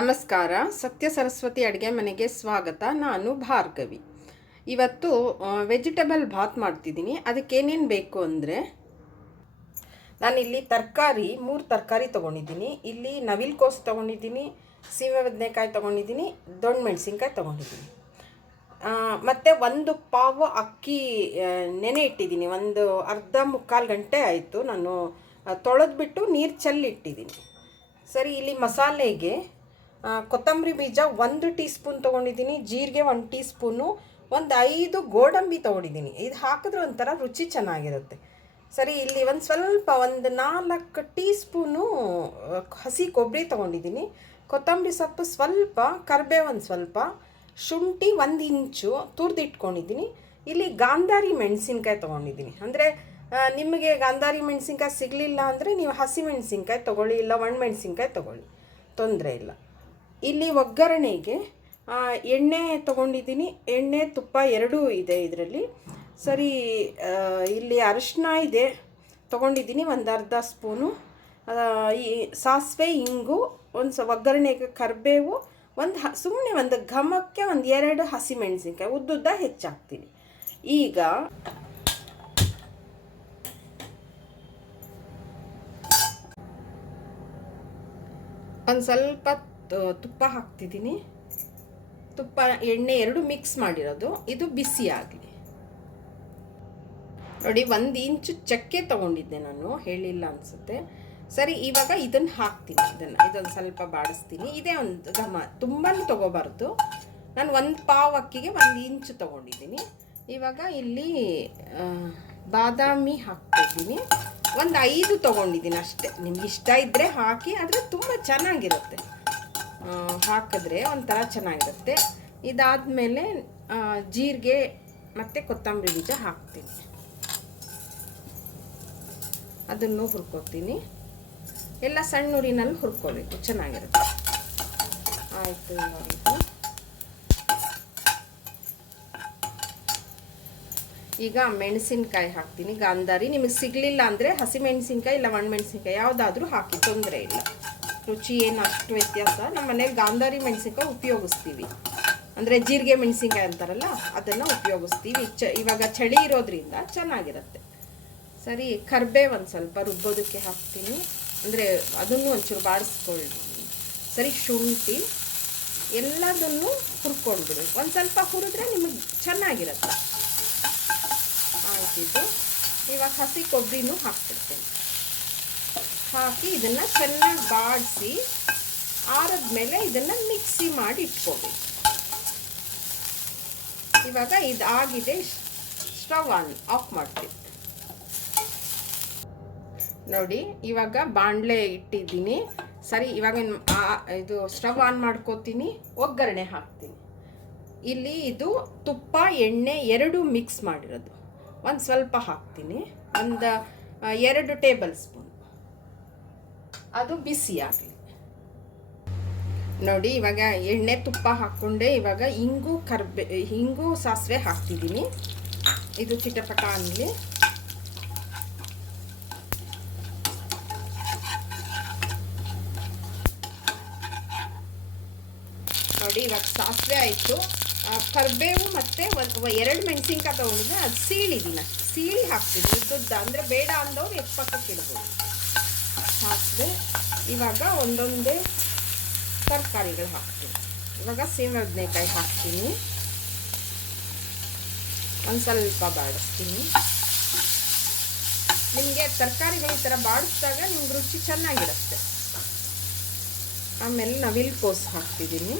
ನಮಸ್ಕಾರ. ಸತ್ಯ ಸರಸ್ವತಿ ಅಡುಗೆ ಮನೆಗೆ ಸ್ವಾಗತ. ನಾನು ಭಾರ್ಗವಿ. ಇವತ್ತು ವೆಜಿಟೇಬಲ್ ಭಾತ್ ಮಾಡ್ತಿದ್ದೀನಿ. ಅದಕ್ಕೆ ಏನೇನು ಬೇಕು ಅಂದರೆ? ನಾನಿಲ್ಲಿ ತರಕಾರಿ, ಮೂರು ತರಕಾರಿ ತೊಗೊಂಡಿದ್ದೀನಿ. ಇಲ್ಲಿ ನವಿಲ್ಕೋಸ್ ತೊಗೊಂಡಿದ್ದೀನಿ ಸೀಮೆ ಬದನೆಕಾಯಿ ತೊಗೊಂಡಿದ್ದೀನಿ ದೊಣ್ಣೆ ಮೆಣಸಿನ್ಕಾಯಿ ತೊಗೊಂಡಿದ್ದೀನಿ ಮತ್ತು ಒಂದು ಪಾವು ಅಕ್ಕಿ ನೆನೆ ಇಟ್ಟಿದ್ದೀನಿ. ಒಂದು ಅರ್ಧ ಮುಕ್ಕಾಲು ಗಂಟೆ ಆಯಿತು. ನಾನು ತೊಳೆದ್ಬಿಟ್ಟು ನೀರು ಚೆಲ್ಲಿಟ್ಟಿದ್ದೀನಿ. ಸರಿ, ಇಲ್ಲಿ ಮಸಾಲೆಗೆ ಕೊತ್ತಂಬರಿ ಬೀಜ ಒಂದು ಟೀ ಸ್ಪೂನ್ ತೊಗೊಂಡಿದ್ದೀನಿ, ಜೀರಿಗೆ ಒಂದು ಟೀ ಸ್ಪೂನು ಒಂದು ಐದು ಗೋಡಂಬಿ ತೊಗೊಂಡಿದ್ದೀನಿ. ಇದು ಹಾಕಿದ್ರೆ ಒಂಥರ ರುಚಿ ಚೆನ್ನಾಗಿರುತ್ತೆ. ಸರಿ, ಇಲ್ಲಿ ಒಂದು ಸ್ವಲ್ಪ ಒಂದು ನಾಲ್ಕು ಟೀ ಸ್ಪೂನು ಹಸಿ ಕೊಬ್ಬರಿ ತೊಗೊಂಡಿದ್ದೀನಿ. ಕೊತ್ತಂಬರಿ ಸೊಪ್ಪು ಸ್ವಲ್ಪ ಕರಿಬೇವು ಒಂದು ಸ್ವಲ್ಪ, ಶುಂಠಿ ಒಂದು ಇಂಚು ತುರಿದಿಟ್ಕೊಂಡಿದ್ದೀನಿ. ಇಲ್ಲಿ ಗಾಂಧಾರಿ ಮೆಣಸಿನ್ಕಾಯಿ ತೊಗೊಂಡಿದ್ದೀನಿ. ಅಂದರೆ ನಿಮಗೆ ಗಾಂಧಾರಿ ಮೆಣಸಿನ್ಕಾಯಿ ಸಿಗಲಿಲ್ಲ ಅಂದರೆ ನೀವು ಹಸಿ ಮೆಣಸಿನ್ಕಾಯಿ ತೊಗೊಳ್ಳಿ, ಇಲ್ಲ ಒಣ ಮೆಣಸಿನ್ಕಾಯಿ ತೊಗೊಳ್ಳಿ. ತೊಂದರೆ ಇಲ್ಲ. ಇಲ್ಲಿ ಒಗ್ಗರಣೆಗೆ ಎಣ್ಣೆ ತೊಗೊಂಡಿದ್ದೀನಿ. ಎಣ್ಣೆ, ತುಪ್ಪ ಎರಡೂ ಇದೆ ಇದರಲ್ಲಿ. ಸರಿ ಇಲ್ಲಿ ಅರಿಶಿನ ಇದೆ. ತೊಗೊಂಡಿದ್ದೀನಿ ಒಂದು ಅರ್ಧ ಸ್ಪೂನು. ಈ ಸಾಸಿವೆ, ಇಂಗು, ಒಂದು ಸ, ಒಗ್ಗರಣೆಗೆ ಕರಿಬೇವು, ಒಂದು ಹ ಸುಮ್ಮನೆ ಒಂದು ಘಮಕ್ಕೆ ಒಂದು ಎರಡು ಹಸಿಮೆಣಸಿನ್ಕಾಯಿ, ಉದ್ದುದ್ದ ಹೆಚ್ಚಾಕ್ತೀನಿ. ಈಗ ಒಂದು ಸ್ವಲ್ಪ ತುಪ್ಪ ಹಾಕ್ತಿದ್ದೀನಿ. ತುಪ್ಪ, ಎಣ್ಣೆ ಎರಡು ಮಿಕ್ಸ್ ಮಾಡಿರೋದು. ಇದು ಬಿಸಿ ಆಗಲಿ. ನೋಡಿ, ಒಂದು ಇಂಚು ಚಕ್ಕೆ ತೊಗೊಂಡಿದ್ದೆ ನಾನು. ಹೇಳಿಲ್ಲ ಅನಿಸುತ್ತೆ. ಸರಿ, ಇವಾಗ ಇದನ್ನು ಹಾಕ್ತೀನಿ. ಇದನ್ನು ಇದೊಂದು ಸ್ವಲ್ಪ ಬಾಡಿಸ್ತೀನಿ. ಇದೇ ಒಂದು ಘಮ ತುಂಬ ತೊಗೋಬಾರ್ದು. ನಾನು ಒಂದು ಪಾವ್ ಅಕ್ಕಿಗೆ ಒಂದು ಇಂಚು ತೊಗೊಂಡಿದ್ದೀನಿ. ಇವಾಗ ಇಲ್ಲಿ ಬಾದಾಮಿ ಹಾಕ್ತಿದ್ದೀನಿ. ಒಂದು ಐದು ತೊಗೊಂಡಿದ್ದೀನಿ ಅಷ್ಟೇ. ನಿಮ್ಗೆ ಇಷ್ಟ ಇದ್ದರೆ ಹಾಕಿ, ಆದರೆ ತುಂಬ ಚೆನ್ನಾಗಿರುತ್ತೆ. ಹಾಕಿದ್ರೆ ಒಂಥರ ಚೆನ್ನಾಗಿರುತ್ತೆ. ಇದಾದಮೇಲೆ ಜೀರಿಗೆ ಮತ್ತು ಕೊತ್ತಂಬರಿ ಬೀಜ ಹಾಕ್ತೀನಿ. ಅದನ್ನು ಹುರ್ಕೋತೀನಿ. ಎಲ್ಲ ಸಣ್ಣ ಉರಿನಲ್ಲಿ ಹುರ್ಕೋಬೇಕು, ಚೆನ್ನಾಗಿರುತ್ತೆ. ಆಯಿತು ಇದು ಈಗ ಮೆಣಸಿನ್ಕಾಯಿ ಹಾಕ್ತೀನಿ. ಗಾಂಧಾರಿ ನಿಮಗೆ ಸಿಗಲಿಲ್ಲ ಅಂದರೆ ಹಸಿಮೆಣಸಿನ್ಕಾಯಿ ಇಲ್ಲ, ಒಣಮೆಣಸಿನ್ಕಾಯಿ ಯಾವುದಾದ್ರೂ ಹಾಕಿ, ತೊಂದರೆ ಇಲ್ಲ. ರುಚಿ ಏನು ಅಷ್ಟು ವ್ಯತ್ಯಾಸ? ನಮ್ಮ ಮನೇಲಿ ಗಾಂಧಾರಿ ಮೆಣಸಿನ್ಕಾಯಿ ಉಪಯೋಗಿಸ್ತೀವಿ. ಅಂದರೆ ಜೀರಿಗೆ ಮೆಣಸಿನ್ಕಾಯಿ ಅಂತಾರಲ್ಲ, ಅದನ್ನು ಉಪಯೋಗಿಸ್ತೀವಿ. ಚ, ಇವಾಗ ಚಳಿ ಇರೋದ್ರಿಂದ ಚೆನ್ನಾಗಿರುತ್ತೆ. ಸರಿ ಕರ್ಬೇವು ಒಂದು ಸ್ವಲ್ಪ ರುಬ್ಬೋದಕ್ಕೆ ಹಾಕ್ತೀನಿ. ಅಂದರೆ ಅದನ್ನು ಒಂಚೂರು ಬಾಡಿಸ್ಕೊಳ್ತೀನಿ ಸರಿ, ಶುಂಠಿ ಎಲ್ಲದನ್ನು ಹುರ್ಕೊಂಡ್ಬಿಡ್ಬೇಕು ಒಂದು ಸ್ವಲ್ಪ ಹುರಿದ್ರೆ ನಿಮಗೆ ಚೆನ್ನಾಗಿರುತ್ತೆ. ಆಯ್ತಿದ್ದು ಇವಾಗ ಹಸಿ ಕೊಬ್ಬರಿನೂ ಹಾಕ್ಬಿಡ್ತೇನೆ. ಹಾಕಿ ಇದನ್ನು ಚೆನ್ನಾಗಿ ಬಾಡಿಸಿ ಆರದ್ಮೇಲೆ ಇದನ್ನು ಮಿಕ್ಸಿ ಮಾಡಿ ಇಟ್ಕೋಬೇಕು. ಇವಾಗ ಇದು ಆಗಿದೆ ಸ್ಟವ್ ಆನ್, ಆಫ್ ಮಾಡ್ತೀವಿ ನೋಡಿ, ಇವಾಗ ಬಾಣಲೆ ಇಟ್ಟಿದ್ದೀನಿ. ಸರಿ, ಇವಾಗ ಇದು ಸ್ಟವ್ ಆನ್ ಮಾಡ್ಕೋತೀನಿ, ಒಗ್ಗರಣೆ ಹಾಕ್ತೀನಿ. ಇಲ್ಲಿ ಇದು ತುಪ್ಪ, ಎಣ್ಣೆ ಎರಡು ಮಿಕ್ಸ್ ಮಾಡಿರೋದು. ಒಂದು ಸ್ವಲ್ಪ ಹಾಕ್ತೀನಿ. ಒಂದು ಎರಡು ಟೇಬಲ್ ಸ್ಪೂನ್. ಅದು ಬಿಸಿ ಆಗಲಿ. ನೋಡಿ, ಇವಾಗ ಎಣ್ಣೆ ತುಪ್ಪ ಹಾಕ್ಕೊಂಡೆ, ಇವಾಗ ಇಂಗು ಕರ್ಬೆ ಹಿಂಗು ಸಾಸಿವೆ ಹಾಕ್ತಿದ್ದೀನಿ. ಇದು ಚಿಟಪಟ ಅನ್ನಲಿ ನೋಡಿ, ಇವಾಗ ಸಾಸಿವೆ ಆಯಿತು. ಕರ್ಬೇವು ಮತ್ತು ಒಂದು ಎರಡು ಮೆಣಸಿನ್ಕಾಯಿ ತೊಗೊಂಡಿದ್ದೆ ಅದು ಸೀಳಿದ್ದೀನಿ ಸೀಳಿ ಹಾಕ್ತೀನಿ. ದುಡ್ಡು ಅಂದರೆ ಬೇಡ ಅಂದವ್ರು ಎಪ್ಪತ್ತಕ್ಕೆ ಇಡ್ಬೋದು. ಸಾಸಿವೆ. ಇವಾಗ ಒಂದೊಂದೇ ತರಕಾರಿಗಳು ಹಾಕ್ತೀನಿ. ಇವಾಗ ಸೀಮೆ ಹಾಕ್ತೀನಿ. ಒಂದು ಸ್ವಲ್ಪ ಬಾಡಿಸ್ತೀನಿ. ನಿಮಗೆ ತರಕಾರಿಗಳು ಈ ಥರ ಬಾಡಿಸಿದಾಗ ನಿಮ್ಗೆ ರುಚಿ ಚೆನ್ನಾಗಿರುತ್ತೆ. ಆಮೇಲೆ ನವಿಲ್ ಕೋಸು ಹಾಕ್ತಿದ್ದೀನಿ.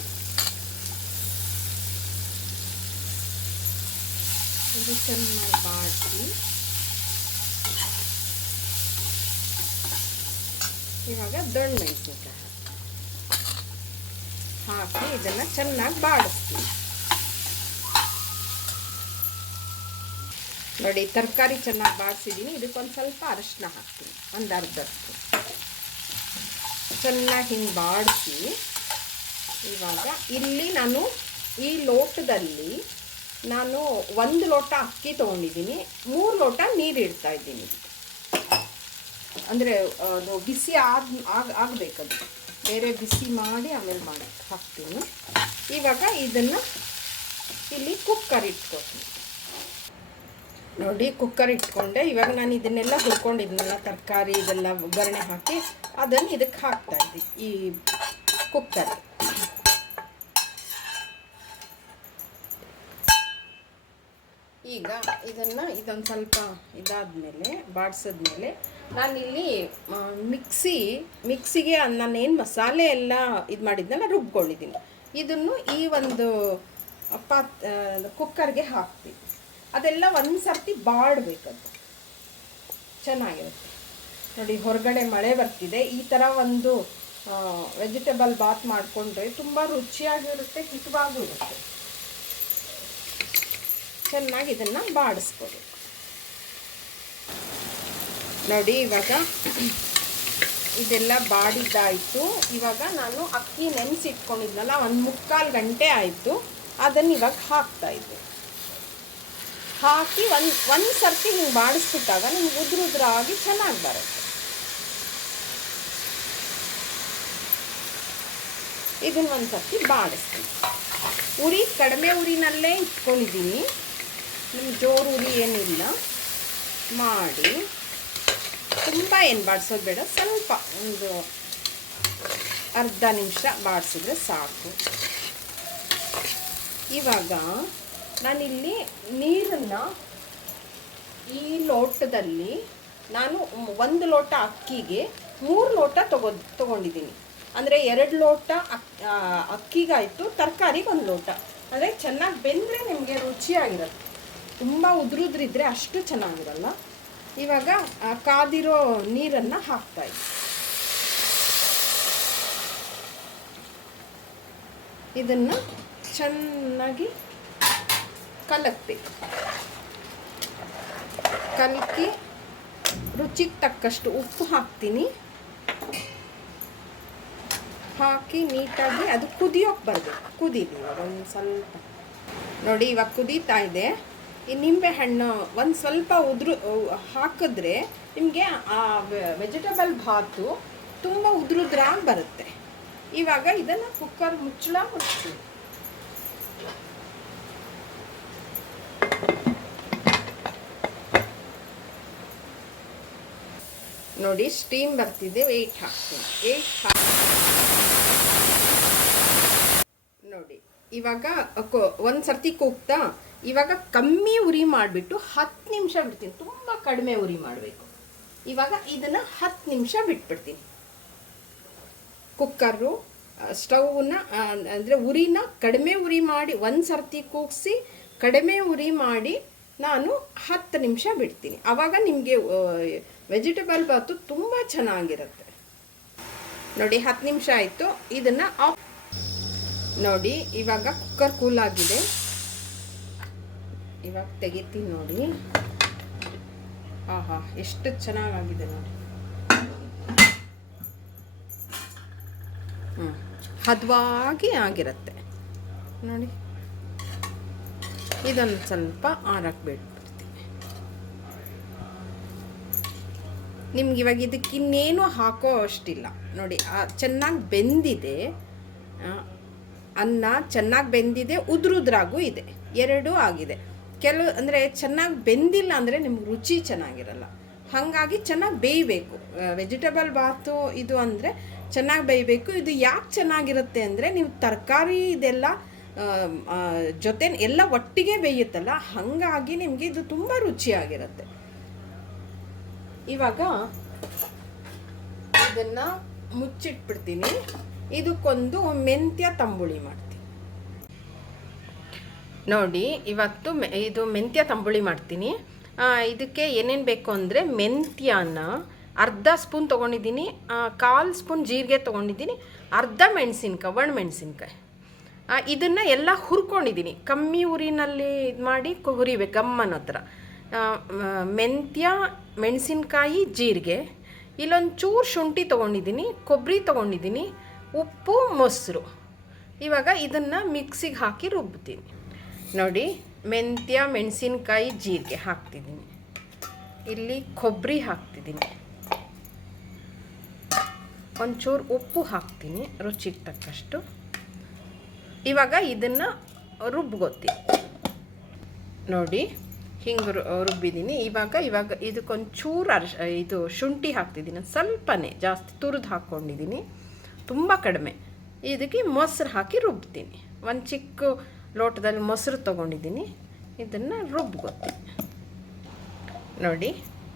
ಇದು ಚೆನ್ನಾಗಿ ಬಾಡಿಸಿ. ಇವಾಗ ದೊಣ್ಣೆ ಮೆಣಸಿನ್ಕಾಯಿ ಹಾಕಿ ಇದನ್ನು ಚೆನ್ನಾಗಿ ಬಾಡಿಸ್ತೀನಿ. ನೋಡಿ, ತರಕಾರಿ ಚೆನ್ನಾಗಿ ಬಾಡಿಸಿದ್ದೀನಿ ಇದಕ್ಕೊಂದು ಸ್ವಲ್ಪ ಅರಿಶಿನ ಹಾಕ್ತೀನಿ. ಒಂದು ಅರ್ಧಷ್ಟು. ಚೆನ್ನಾಗಿ ಹಿಂಗೆ ಬಾಡಿಸಿ, ಇವಾಗ ಇಲ್ಲಿ ನಾನು ಈ ಲೋಟದಲ್ಲಿ ನಾನು ಒಂದು ಲೋಟ ಅಕ್ಕಿ ತೊಗೊಂಡಿದ್ದೀನಿ ಮೂರು ಲೋಟ ನೀರು ಇಡ್ತಾ ಇದ್ದೀನಿ. ಅಂದರೆ ಅದು ಬಿಸಿ ಆದ, ಆಗ, ಆಗಬೇಕದು. ಬೇರೆ ಬಿಸಿ ಮಾಡಿ, ಆಮೇಲೆ ಮಾಡಿ ಹಾಕ್ತೀನಿ. ಇವಾಗ ಇದನ್ನು ಇಲ್ಲಿ ಕುಕ್ಕರ್ ಇಟ್ಕೊತೀನಿ. ನೋಡಿ ಕುಕ್ಕರ್ ಇಟ್ಕೊಂಡೆ. ಇವಾಗ ನಾನು ಇದನ್ನೆಲ್ಲ ಹುರ್ಕೊಂಡಿದ್ನಲ್ಲ ತರಕಾರಿ ಇದೆಲ್ಲ ಒಗ್ಗರಣೆ ಹಾಕಿ ಅದನ್ನು ಇದಕ್ಕೆ ಹಾಕ್ತಾ ಇದ್ದೆ, ಈ ಕುಕ್ಕರ್ ಈಗ ಇದನ್ನು ಇದೊಂದು ಸ್ವಲ್ಪ ಇದಾದಮೇಲೆ, ಬಾಡಿಸಿದ್ಮೇಲೆ ನಾನಿಲ್ಲಿ ಮಿಕ್ಸಿ, ಮಿಕ್ಸಿಗೆ ನಾನೇನು ಮಸಾಲೆ ಎಲ್ಲ ಇದು ಮಾಡಿದ್ನಲ್ಲ ರುಬ್ಕೊಂಡಿದ್ದೀನಿ. ಇದನ್ನು ಈ ಒಂದು ಪಾತ್ ಕುಕ್ಕರ್ಗೆ ಹಾಕ್ತೀನಿ. ಅದೆಲ್ಲ ಒಂದು ಸರ್ತಿ ಬಾಡಬೇಕದು ಚೆನ್ನಾಗಿರುತ್ತೆ. ನೋಡಿ, ಹೊರಗಡೆ ಮಳೆ ಬರ್ತಿದೆ. ಈ ಥರ ಒಂದು ವೆಜಿಟೇಬಲ್ ಬಾತ್ ಮಾಡಿಕೊಂಡ್ರೆ ತುಂಬ ರುಚಿಯಾಗಿರುತ್ತೆ ಹಿತವಾಗೂ ಇರುತ್ತೆ. ಚೆನ್ನಾಗಿ ಇದನ್ನು ಬಾಡಿಸ್ಬೋದು. ನೋಡಿ, ಇವಾಗ ಇದೆಲ್ಲ ಬಾಡಿದ್ದಾಯಿತು. ಇವಾಗ ನಾನು ಅಕ್ಕಿ ನೆನೆಸಿಟ್ಕೊಂಡಿದ್ನಲ್ಲ, ಒಂದು ಮುಕ್ಕಾಲು ಗಂಟೆ ಆಯಿತು. ಅದನ್ನು ಇವಾಗ ಹಾಕ್ತಾ ಇದ್ದೆ. ಹಾಕಿ ಒಂದು ಒಂದು ಸರ್ತಿ ಹಿಂಗೆ ಬಾಡಿಸ್ಬಿಟ್ಟಾಗ ನಿಮ್ಗೆ ಉದ್ರ ಉದ್ರಾಗಿ ಚೆನ್ನಾಗಿ ಬರುತ್ತೆ. ಇದನ್ನ ಒಂದು ಸರ್ತಿ ಬಾಡಿಸ್ತೀನಿ. ಉರಿ, ಕಡಿಮೆ ಉರಿನಲ್ಲೇ ಇಟ್ಕೊಂಡಿದ್ದೀನಿ. ನಿಮ್ಗೆ ಜೋರು ಉರಿ ಏನಿಲ್ಲ, ಮಾಡಿ. ತುಂಬ ಏನು ಬಾಡಿಸೋದು ಬೇಡ, ಸ್ವಲ್ಪ ಒಂದು ಅರ್ಧ ನಿಮಿಷ ಬಾಡಿಸಿದ್ರೆ ಸಾಕು. ಇವಾಗ ನಾನಿಲ್ಲಿ ನೀರನ್ನು ಈ ಲೋಟದಲ್ಲಿ ನಾನು ಒಂದು ಲೋಟ ಅಕ್ಕಿಗೆ ಮೂರು ಲೋಟ ತಗೋ ತೊಗೊಂಡಿದ್ದೀನಿ. ಅಂದರೆ ಎರಡು ಲೋಟ ಅಕ್ಕಿಗಾಯಿತು, ತರಕಾರಿಗೆ ಒಂದು ಲೋಟ. ಅಂದರೆ ಚೆನ್ನಾಗಿ ಬೆಂದರೆ ನಿಮಗೆ ರುಚಿಯಾಗಿರುತ್ತೆ. ತುಂಬ ಉದುರುದ್ರಿದ್ರೆ ಅಷ್ಟು ಚೆನ್ನಾಗಿರಲ್ಲ. ಇವಾಗ ಕಾದಿರೋ ನೀರನ್ನು ಹಾಕ್ತಾ ಇದ್ದೀನಿ ಇದನ್ನು ಚೆನ್ನಾಗಿ ಕಲಕ್ಬೇಕು. ಕಲಕಿ ರುಚಿಗೆ ತಕ್ಕಷ್ಟು ಉಪ್ಪು ಹಾಕ್ತೀನಿ. ಹಾಕಿ ನೀಟಾಗಿ ಅದು ಕುದಿಯೋಕೆ ಬರಬೇಕು. ಕುದೀಲಿ ಇವಾಗ ಒಂದು ಸ್ವಲ್ಪ. ನೋಡಿ, ಇವಾಗ ಕುದೀತಾ ಇದೆ. ಈ ನಿಂಬೆ ಹಣ್ಣು ಒಂದು ಸ್ವಲ್ಪ ಉದುರು ಹಾಕಿದ್ರೆ ನಿಮಗೆ ಆ ವೆಜಿಟೇಬಲ್ ಭಾತು ತುಂಬ ಉದುರುದ್ರಾಗಿ ಬರುತ್ತೆ. ಇವಾಗ ಇದನ್ನು ಕುಕ್ಕರ್ ಮುಚ್ಚಳ ಮುಚ್ಚಿ. ನೋಡಿ ಸ್ಟೀಮ್ ಬರ್ತಿದೆ ವೆಯ್ಟ್ ಹಾಕ್ತೀನಿ. ವೆಯ್ಟ್ ಹಾಕಿ ನೋಡಿ, ಇವಾಗ ಒಂದು ಸರ್ತಿ ಕೂಗ್ತಾ ಇವಾಗ ಕಮ್ಮಿ ಉರಿ ಮಾಡಿಬಿಟ್ಟು ಹತ್ತು ನಿಮಿಷ ಬಿಡ್ತೀನಿ. ತುಂಬ ಕಡಿಮೆ ಉರಿ ಮಾಡಬೇಕು. ಇವಾಗ ಇದನ್ನು ಹತ್ತು ನಿಮಿಷ ಬಿಟ್ಬಿಡ್ತೀನಿ. ಕುಕ್ಕರು ಸ್ಟವ್ನ ಅಂದರೆ ಉರಿನ ಕಡಿಮೆ ಉರಿ ಮಾಡಿ ಒಂದು ಸರ್ತಿ ಕೂಗಿಸಿ ಕಡಿಮೆ ಉರಿ ಮಾಡಿ ನಾನು ಹತ್ತು ನಿಮಿಷ ಬಿಡ್ತೀನಿ. ಆವಾಗ ನಿಮಗೆ ವೆಜಿಟೇಬಲ್ ಬಾತು ತುಂಬ ಚೆನ್ನಾಗಿರುತ್ತೆ. ನೋಡಿ, ಹತ್ತು ನಿಮಿಷ ಆಯಿತು. ಇದನ್ನು ಆಫ್ ನೋಡಿ, ಇವಾಗ ಕುಕ್ಕರ್ ಕೂಲ್ ಆಗಿದೆ. ಇವಾಗ ತೆಗಿತೀನಿ ನೋಡಿ. ಆಹಾ, ಎಷ್ಟು ಚೆನ್ನಾಗಾಗಿದೆ ನೋಡಿ. ಹ್ಞೂ ಹದವಾಗಿ ಆಗಿರುತ್ತೆ. ನೋಡಿ. ಇದೊಂದು ಸ್ವಲ್ಪ ಆರಕ್ಕೆ ನಿಮ್ಗೆ ಇವಾಗ ಇದಕ್ಕೆ ಇನ್ನೇನು ಹಾಕೋ ಅಷ್ಟಿಲ್ಲ. ನೋಡಿ ಚೆನ್ನಾಗಿ ಬೆಂದಿದೆ. ಅನ್ನ ಚೆನ್ನಾಗಿ ಬೆಂದಿದೆ, ಉದ್ರುದ್ರಾಗೂ ಇದೆ. ಎರಡೂ ಆಗಿದೆ. ಕೆಲವು, ಅಂದರೆ ಚೆನ್ನಾಗಿ ಬೆಂದಿಲ್ಲ ಅಂದರೆ ನಿಮ್ಗೆ ರುಚಿ ಚೆನ್ನಾಗಿರಲ್ಲ. ಹಾಗಾಗಿ ಚೆನ್ನಾಗಿ ಬೇಯಬೇಕು. ವೆಜಿಟೇಬಲ್ ಬಾತು ಇದು ಅಂದರೆ ಚೆನ್ನಾಗಿ ಬೇಯಬೇಕು. ಇದು ಯಾಕೆ ಚೆನ್ನಾಗಿರುತ್ತೆ ಅಂದರೆ ನೀವು ತರಕಾರಿ ಇದೆಲ್ಲ ಜೊತೆ ಎಲ್ಲ ಒಟ್ಟಿಗೆ ಬೇಯುತ್ತಲ್ಲ, ಹಾಗಾಗಿ ನಿಮಗೆ ಇದು ತುಂಬ ರುಚಿಯಾಗಿರುತ್ತೆ. ಇವಾಗ ಇದನ್ನು ಮುಚ್ಚಿಟ್ಬಿಡ್ತೀನಿ. ಇದಕ್ಕೊಂದು ಮೆಂತ್ಯ ತಂಬುಳಿ ಮಾಡ್ತೀನಿ ನೋಡಿ, ಇವತ್ತು ಇದು ಮೆಂತ್ಯ ತಂಬುಳಿ ಮಾಡ್ತೀನಿ. ಇದಕ್ಕೆ ಏನೇನು ಬೇಕು ಅಂದರೆ ಮೆಂತ್ಯನ ಅರ್ಧ ಸ್ಪೂನ್ ತೊಗೊಂಡಿದ್ದೀನಿ. ಕಾಲು ಸ್ಪೂನ್ ಜೀರಿಗೆ ತೊಗೊಂಡಿದ್ದೀನಿ. ಅರ್ಧ ಮೆಣಸಿನ್ಕಾಯಿ, ಒಣ ಮೆಣಸಿನ್ಕಾಯಿ. ಇದನ್ನು ಎಲ್ಲ ಹುರ್ಕೊಂಡಿದ್ದೀನಿ. ಕಮ್ಮಿ ಉರಿನಲ್ಲಿ ಇದು ಮಾಡಿ ಹುರಿಬೇಕು ಗಮ್ಮನ ಹತ್ರ. ಮೆಂತ್ಯ, ಮೆಣಸಿನ್ಕಾಯಿ, ಜೀರಿಗೆ. ಇಲ್ಲೊಂದು ಚೂರು ಶುಂಠಿ ತೊಗೊಂಡಿದ್ದೀನಿ ಕೊಬ್ಬರಿ ತೊಗೊಂಡಿದ್ದೀನಿ, ಉಪ್ಪು, ಮೊಸರು. ಇವಾಗ ಇದನ್ನು ಮಿಕ್ಸಿಗೆ ಹಾಕಿ ರುಬ್ತೀನಿ ನೋಡಿ, ಮೆಂತ್ಯ, ಮೆಣಸಿನ್ಕಾಯಿ, ಜೀರಿಗೆ ಹಾಕ್ತಿದ್ದೀನಿ. ಇಲ್ಲಿ ಕೊಬ್ಬರಿ ಹಾಕ್ತಿದ್ದೀನಿ. ಒಂಚೂರು ಉಪ್ಪು ಹಾಕ್ತೀನಿ, ರುಚಿಗೆ ತಕ್ಕಷ್ಟು. ಇವಾಗ ಇದನ್ನು ರುಬ್ಬೋತೀನಿ ನೋಡಿ, ಹಿಂಗೆ ರುಬ್ಬಿದ್ದೀನಿ. ಇವಾಗ ಇವಾಗ ಇದಕ್ಕೊಂಚೂರು ಅರ್ಶ, ಇದು ಶುಂಠಿ ಹಾಕ್ತಿದ್ದೀನಿ. ಸ್ವಲ್ಪನೇ, ಜಾಸ್ತಿ ತುರಿದು ಹಾಕ್ಕೊಂಡಿದ್ದೀನಿ ತುಂಬ ಕಡಿಮೆ. ಇದಕ್ಕೆ ಮೊಸರು ಹಾಕಿ ರುಬ್ತೀನಿ. ಒಂದು ಚಿಕ್ಕ ಲೋಟದಲ್ಲಿ ಮೊಸರು ತೊಗೊಂಡಿದ್ದೀನಿ. ಇದನ್ನು ರುಬ್ಕೊತೀನಿ ನೋಡಿ,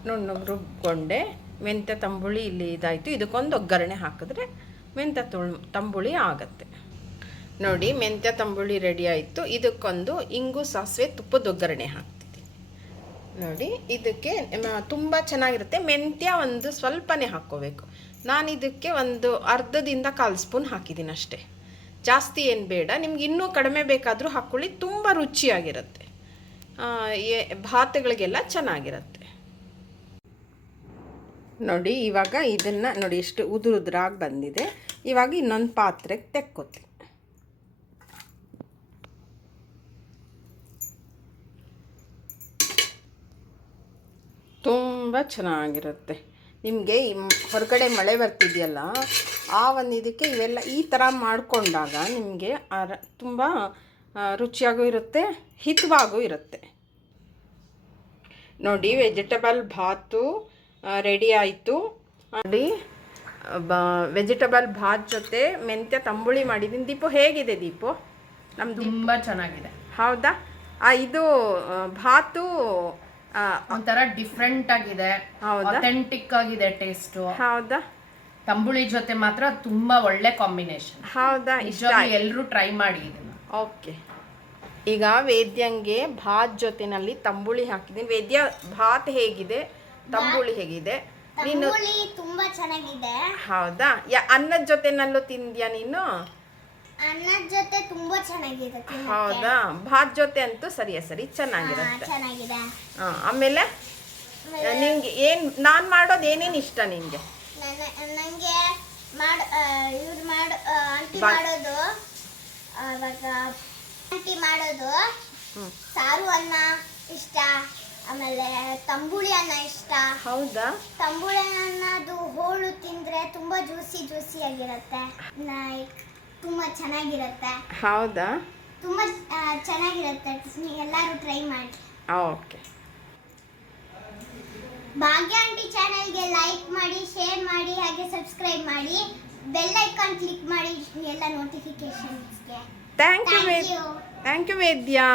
ನುಣ್ಣು ರುಬ್ಕೊಂಡೆ. ಮೆಂತ್ಯ ತಂಬುಳಿ ಇಲ್ಲಿ ಇದಾಯಿತು. ಇದಕ್ಕೊಂದು ಒಗ್ಗರಣೆ ಹಾಕಿದ್ರೆ ಮೆಂತ್ಯ ತಂಬುಳಿ ಆಗತ್ತೆ. ನೋಡಿ, ಮೆಂತ್ಯ ತಂಬುಳಿ ರೆಡಿ ಆಯಿತು. ಇದಕ್ಕೊಂದು ಇಂಗು ಸಾಸಿವೆ ತುಪ್ಪದ ಒಗ್ಗರಣೆ ಹಾಕ್ತಿದ್ದೀನಿ. ನೋಡಿ, ಇದಕ್ಕೆ ತುಂಬ ಚೆನ್ನಾಗಿರುತ್ತೆ. ಮೆಂತ್ಯ ಒಂದು ಸ್ವಲ್ಪನೇ ಹಾಕ್ಕೋಬೇಕು. ನಾನು ಇದಕ್ಕೆ ಒಂದು ಅರ್ಧದಿಂದ ಕಾಲು ಸ್ಪೂನ್ ಹಾಕಿದ್ದೀನಿ ಅಷ್ಟೇ ಜಾಸ್ತಿ ಏನು ಬೇಡ, ನಿಮ್ಗೆ ಇನ್ನೂ ಕಡಿಮೆ ಬೇಕಾದರೂ ಹಾಕ್ಕೊಳ್ಳಿ ತುಂಬ ರುಚಿಯಾಗಿರುತ್ತೆ. ಭಾತಗಳಿಗೆಲ್ಲ ಚೆನ್ನಾಗಿರುತ್ತೆ. ನೋಡಿ, ಇವಾಗ ಇದನ್ನು ನೋಡಿ, ಎಷ್ಟು ಉದುರು ಉದುರಾಗಿ ಬಂದಿದೆ. ಇವಾಗ ಇನ್ನೊಂದು ಪಾತ್ರೆಗೆ ತೆಕ್ಕೋತೀನಿ. ತುಂಬ ಚೆನ್ನಾಗಿರುತ್ತೆ. ನಿಮಗೆ ಹೊರಗಡೆ ಮಳೆ ಬರ್ತಿದೆಯಲ್ಲ ಆ ಒಂದು ಇದಕ್ಕೆ ಇವೆಲ್ಲ ಈ ಥರ ಮಾಡಿಕೊಂಡಾಗ ನಿಮಗೆ ಅರ ತುಂಬ ರುಚಿಯಾಗೂ ಇರುತ್ತೆ ಹಿತವಾಗೂ ಇರುತ್ತೆ. ನೋಡಿ ವೆಜಿಟಬಲ್ ಭಾತು ರೆಡಿ ಆಯಿತು. ನೋಡಿ ಬ ವೆಜಿಟಬಲ್ ಭಾತ್ ಜೊತೆ ಮೆಂತ್ಯ ತಂಬುಳಿ ಮಾಡಿದ್ದೀನಿ. ದೀಪು ಹೇಗಿದೆ ದೀಪು? ನಮ್ದು ತುಂಬಾ ಚೆನ್ನಾಗಿದೆ. ಹೌದಾ? ಆ, ಇದು ಭಾತು ಒಂಥರ ಡಿಫ್ರೆಂಟ್ ಆಗಿದೆ. ಆಗಿದೆ ಟೇಸ್ಟ್ ಹೌದಾ? ತಂಬುಳಿ ಜೊತೆ ಮಾತ್ರ ತುಂಬಾ ಒಳ್ಳೆ ಕಾಂಬಿನೇಷನ್. ಹೌದಾ? ಇಷ್ಟ ಎಲ್ಲರೂ ಟ್ರೈ ಮಾಡಿ ಇದನ್ನ. ಓಕೆ. ಈಗ ವೇದ್ಯಂಗೆ ಭಾತ್ ಜೊತೆನಲ್ಲಿ ತಂಬುಳಿ ಹಾಕಿದ್ದೀನಿ. ವೇದ್ಯ ಭಾತ್ ಹೇಗಿದೆ? ತಂಬುಳಿ ಹೇಗಿದೆ? ನೀನು ತಂಬುಳಿ ತುಂಬಾ ಚೆನ್ನಾಗಿದೆ. ಹೌದಾ? ಯಾ ಅನ್ನದ ಜೊತೆನಲ್ಲೂ ತಿಂದ್ಯಾ ನೀನು? ಅನ್ನದ ಜೊತೆ ತುಂಬಾ ಚೆನ್ನಾಗಿದೆ ತಿನ್ನಕ್ಕೆ. ಹೌದಾ? ಭಾತ್ ಜೊತೆ ಅಂತೂ ಸರಿಯ ಸರಿ? ಹಾ, ಚೆನ್ನಾಗಿರುತ್ತೆ ಚೆನ್ನಾಗಿದೆ ಆ, ಆಮೇಲೆ ನಿಂಗೆ ಏನು ನಾನು ಮಾಡೋದು ಏನೇನು ಇಷ್ಟ ನಿಂಗೆ? ನನ್ನ ಮಾಡ ಮಾಡ್ ಇವ್ರು ಮಾಡ ಆಂಟಿ ಮಾಡೋದು ಅವಾಗ ಆಂಟಿ ಮಾಡೋದು. ಸಾರು ಅನ್ನ ಇಷ್ಟ ಆಮೇಲೆ ತಂಬುಳಿ ಅನ್ನ ಇಷ್ಟ. ಹೌದಾ? ತಂಬುಳಿ ಅನ್ನದು ಹೋಳು ತಿಂದ್ರೆ ತುಂಬಾ ಜ್ಯೂಸಿ ಜ್ಯೂಸಿ ಆಗಿರುತ್ತೆ. ಲೈಕ್ ತುಂಬಾ ಚೆನ್ನಾಗಿರುತ್ತೆ. ಹೌದಾ? ತುಂಬಾ ಚೆನ್ನಾಗಿರುತ್ತೆ. ಎಲ್ಲರೂ ಟ್ರೈ ಮಾಡಿ. ಓಕೆ. ಭಾಗ್ಯ ಆಂಟಿ ಚಾನೆಲ್ಗೆ ಲೈಕ್ ಮಾಡಿ ಶೇರ್ ಮಾಡಿ ಹಾಗೆ ಸಬ್ಸ್ಕ್ರೈಬ್ ಮಾಡಿ. ಬೆಲ್ ಐಕಾನ್ ಕ್ಲಿಕ್ ಮಾಡಿ ಎಲ್ಲ ನೋಟಿಫಿಕೇಶನ್ಸ್ಗೆ thank you thank you Vedya